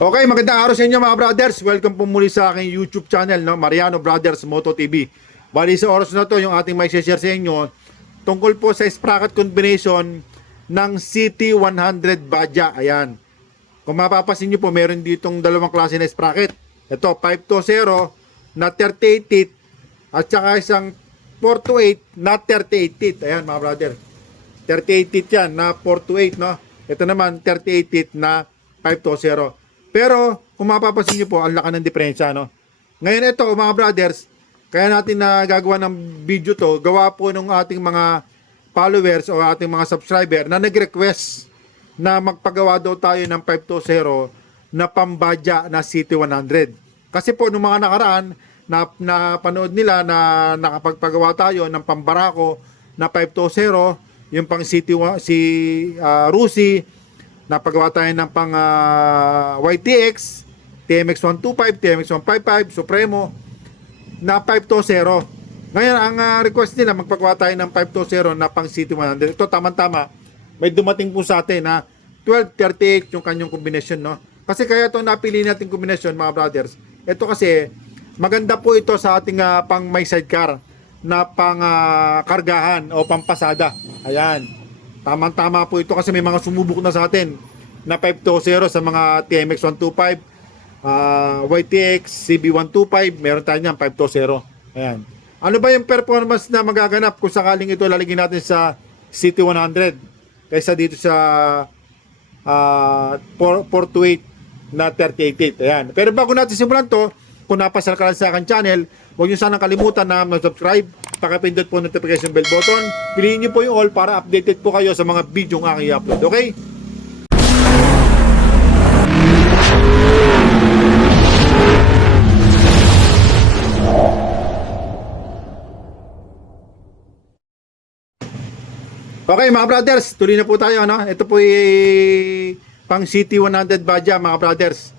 Okay, magandang araw sa inyo mga brothers. Welcome po muli sa aking YouTube channel, no? Mariano Brothers Moto TV. Bali sa oras na to, yung ating may share sa inyo tungkol po sa sprocket combination ng CT100 Badja. Ayan. Kung mapapasin nyo po, meron ditong dalawang klase na sprocket. Ito, 520 na 38 teeth at saka isang 428 na 38 teeth. Ayan mga brother. 38 teeth yan na 428, no? Ito naman 38 teeth na 520. Pero kung mapapansin nyo po, ang laki ng diferensya, no? Ngayon ito mga brothers, kaya natin na gagawa ng video to, gawa po ng ating mga followers o ating mga subscriber na nag-request na magpagawa daw tayo ng 520 na pambadya na CT100. Kasi po nung mga nakaraan, na panood nila na nakapagpagawa tayo ng pambarako na 520, yung pang CT si Rusi, napagawa tayo ng pang YTX, TMX 125, TMX 155, Supremo na 520. Ngayon ang request nila magpagawa tayo ng 520 na pang CT100. Ito tama-tama. May dumating po sa atin na 1238 yung kanyang kombinasyon, no? Kasi kaya ito napili natin kombinasyon mga brothers. Ito kasi maganda po ito sa ating pang may sidecar na pang kargahan o pampasada. Ayan. Tama-tama po ito kasi may mga sumubok na sa atin na 520 sa mga TMX 125, YTX, CB 125, meron tayo niyan 520. Ayan. Ano ba yung performance na magaganap kung sakaling ito lalagyan natin sa CT100 kaysa dito sa 428 na 38. Ayan. Pero bago natin simulan to, kung napasal ka lang sa akin channel, huwag nyo sanang kalimutan na mag-subscribe, pakipindot po notification bell button, piliin nyo po yung all para updated po kayo sa mga video ng aking i-upload. Okay? Okay mga brothers, tuloy na po tayo, no? Ito po pang CT100 Badja mga brothers.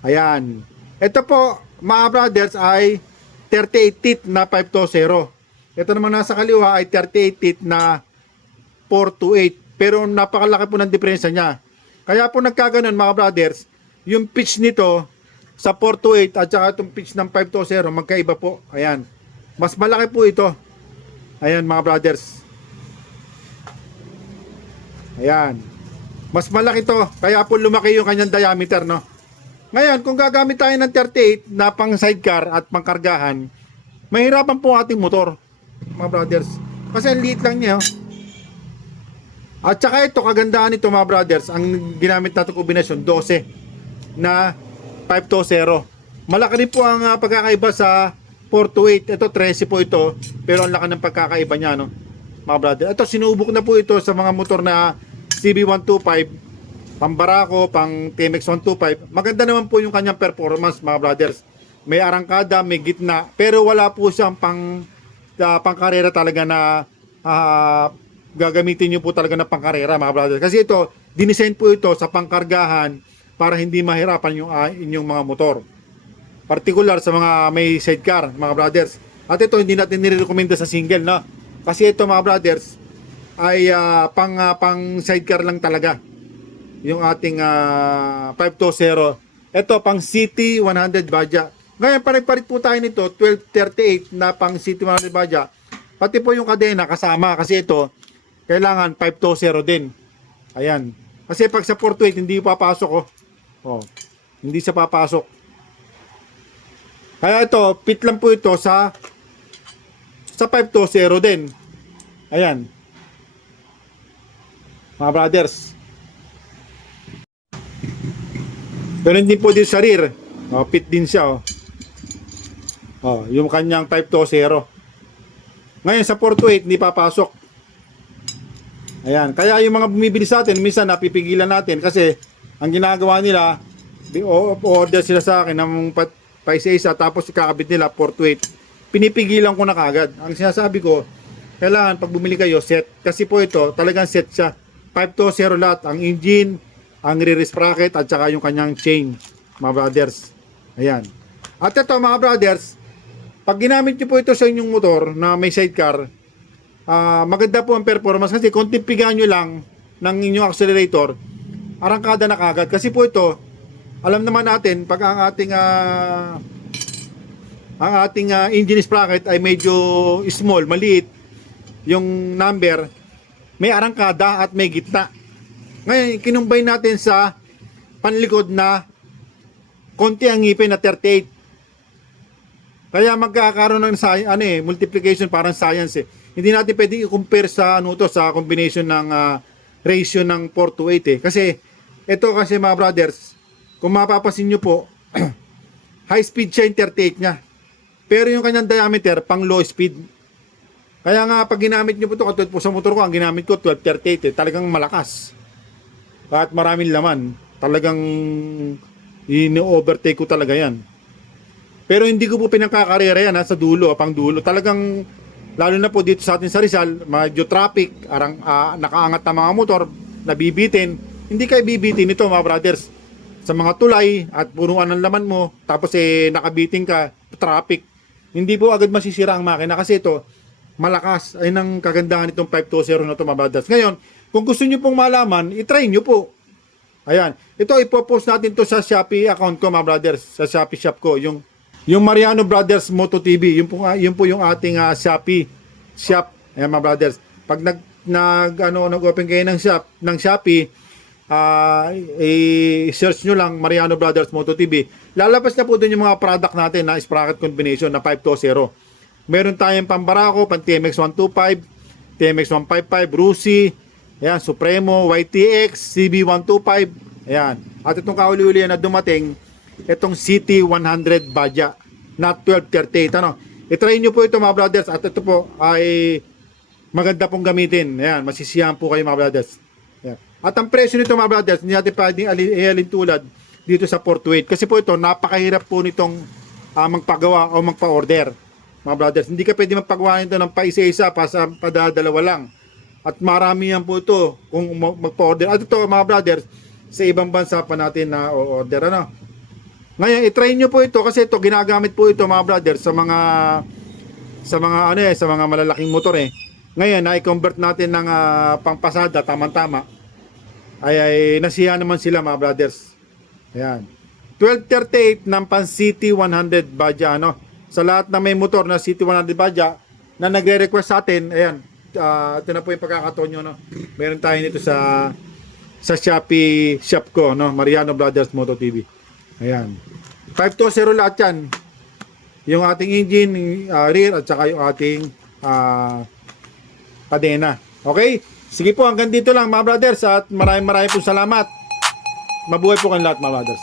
Ayan. Ito po mga brothers ay 38 teeth na 520. Ito naman nasa kaliwa ay 38 teeth na 428. Pero napakalaki po ng diferensya niya. Kaya po nagkaganon mga brothers, yung pitch nito sa 428 at saka itong pitch ng 520 magkaiba po. Ayan. Mas malaki po ito. Ayan mga brothers. Ayan. Mas malaki to. Kaya po lumaki yung kanyang diameter, no? Ngayon, kung gagamit tayo ng 38 na pang sidecar at pang kargahan, mahirapan po ating motor, mga brothers. Kasi ang liit lang niya, oh. At saka ito, kagandaan nito mga brothers, ang ginamit natin kombinasyon, 12 na 520. Malaki rin po ang pagkakaiba sa 428. Ito, 13 po ito, pero ang laki ng pagkakaiba niya, no? Mga brother. Ito, sinubok na po ito sa mga motor na CB125, pang Barako, pang TMX 125. Maganda naman po yung kanyang performance mga brothers. May arangkada, may gitna, pero wala po siyang pangkarera talaga na gagamitin nyo po talaga na pangkarera mga brothers. Kasi ito, dinisign po ito sa pangkargahan para hindi mahirapan yung inyong mga motor. Particular sa mga may sidecar mga brothers. At ito, hindi natin nirekomenda sa single, no? Kasi ito mga brothers ay pang sidecar lang talaga yung ating 520. Ito pang CT100 Badja. Ngayon parit-parit po tayo nito 1238 na pang CT100 Badja. Pati po yung kadena kasama kasi ito kailangan 520 din. Ayan. Kasi pag sa 428 hindi papasok, oh. Oh. Hindi sa papasok. Kaya ito fit lang po ito sa 520 din. Ayan. Mga brothers. Ganun din po din sa rear. Oh, fit din siya, oh. Oh, yung kanyang 520. Ngayon sa 428 hindi papasok. Ayan. Kaya yung mga bumibili sa atin, minsan napipigilan natin kasi ang ginagawa nila, order sila sa akin ng paisa-isa tapos ikakabit nila 428. Pinipigilan ko na kagad. Ang sinasabi ko, kailangan pag bumili kayo set. Kasi po ito, talagang set siya. 520 lahat. Ang engine, ang rear sprocket, at saka yung kanyang chain, mga brothers. Ayan. At ito mga brothers, pag ginamit nyo po ito sa inyong motor na may sidecar, maganda po ang performance kasi kung tipigan nyo lang ng inyong accelerator, arangkada na kagad. Kasi po ito, alam naman natin pag ang ating engine sprocket ay medyo small, maliit yung number, may arangkada at may gitna. Ngayon, kinumbay natin sa panlikod na konti ang ngipin na 38. Kaya magkakaroon ng multiplication, parang science eh. Hindi natin pwedeng i-compare sa sa combination ng ratio ng 4 to 8 eh. Kasi ito kasi mga brothers, kung mapapasin nyo po, high speed siya yung 38 niya. Pero yung kanyang diameter, pang low speed. Kaya nga, pag ginamit nyo po ito, katulad po sa motor ko, ang ginamit ko, 1238 talagang malakas. At maraming laman. Talagang ini-overtake ko talaga yan. Pero hindi ko po pinangkakarera yan sa dulo, pang dulo. Talagang, lalo na po dito sa atin sa Rizal, medyo traffic, nakaangat na mga motor, nabibitin. Hindi kayo bibitin ito mga brothers. Sa mga tulay at punuan ng laman mo, tapos nakabiting ka, traffic. Hindi po agad masisira ang makina kasi ito, malakas. Ay ang kagandahan itong 520 na ito mga brothers. Ngayon, kung gusto nyo pong malaman, itry nyo po. Ayan. Ito, ipopost natin to sa Shopee account ko mga brothers. Sa Shopee shop ko. Yung Mariano Brothers Moto TV. Yun po yung ating Shopee shop. Ayan mga brothers. Pag nag-open kayo ng Shopee, i-search nyo lang Mariano Brothers Moto TV. Lalabas na po doon yung mga product natin na sprocket combination na 520. Meron tayong pambarako, pan TMX 125, TMX 155, Rusi, ayan, Supremo, YTX, CB 125, ayan. At itong kauli-uli na dumating, itong CT100 Baja, not 1238, ano. I-try nyo po ito mga brothers, at ito po ay maganda pong gamitin. Ayan, masisiyahan po kayo mga brothers. Ayan. At ang presyo nito mga brothers, hindi natin pwedeng ihalin tulad dito sa 428. Kasi po ito, napakahirap po nitong magpagawa o magpa-order. Mga brothers, hindi ka pwede magpagawa nito ng paisa-isa, padadalawa lang. At marami yan po ito kung magpa-order. At ito mga brothers, sa ibang bansa pa natin na order. Ano? Ngayon, i-try nyo po ito kasi ito, ginagamit po ito mga brothers sa mga malalaking motor eh. Ngayon, na-convert natin ng pangpasada, tamang-tama. Ay nasiya naman sila mga brothers. Ayan. 1238 ng pan CT100 Baja, ano? Sa lahat na may motor na CT100 Baja na nagre-request sa atin, ayan, ito na po yung pagkakataon nyo, no? Meron tayo nito sa Shopee shop ko, no? Mariano Brothers Moto TV. Ayan. 520 lahat yan. Yung ating engine, rear, at saka yung ating kadena. Okay? Sige po, hanggang dito lang mga brothers at maraming po salamat. Mabuhay po kayong lahat mga brothers.